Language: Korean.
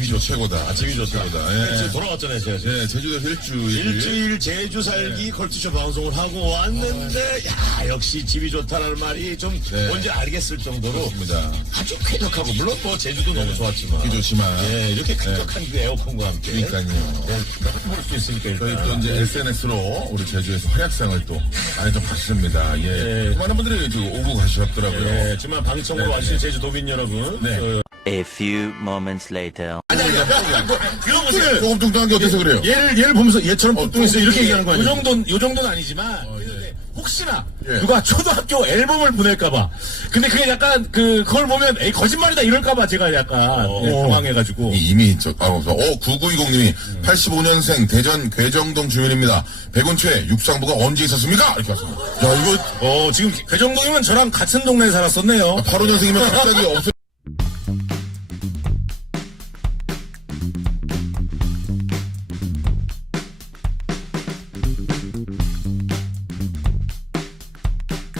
최고다. 아, 집이 좋다. 최고다. 예. 지금 돌아왔잖아요, 제가 지금. 예, 제주도 일주일. 일주일 제주 살기 컬투쇼 방송을 하고 왔는데, 야, 역시 집이 좋다라는 말이 좀 네. 뭔지 알겠을 정도로 그렇습니다. 아주 쾌적하고, 물론 뭐 제주도 너무 좋았지만. 기 좋지만. 예, 이렇게 쾌적한 그 에어컨과 함께. 그러니까요. 볼수 있으니까 저희 일단. 또 이제 SNS로 우리 제주에서 활약상을 또 많이 좀 봤습니다. 예. 예. 많은 분들이 오고 가셨더라고요. 예, 정말 방청으로 네, 와주신 제주 도민 여러분. 네. 어, A few moments later. 아니, 아니, 그런 거세요. 조금 뚱뚱한 게 어때서 그래요? 얘를, 얘를 보면서 얘처럼 뚱뚱해서 이렇게 얘기하는 거요 아니에요? 정도는 요 정도는 아니지만 근데 혹시나 예. 누가 초등학교 앨범을 보낼까봐 근데 그게 약간 그 그걸 보면 에이 거짓말이다 이럴까봐 제가 약간 예, 당황해가지고 이미 저, 아, 어, 9920님이 85년생 대전 괴정동 주민입니다. 백운초에 육상부가 언제 있었습니까? 이렇게 왔습니다. 야, 이거 어 지금 그 정도면 저랑 같은 동네에 살았었네요 85년생이면 갑자기 없어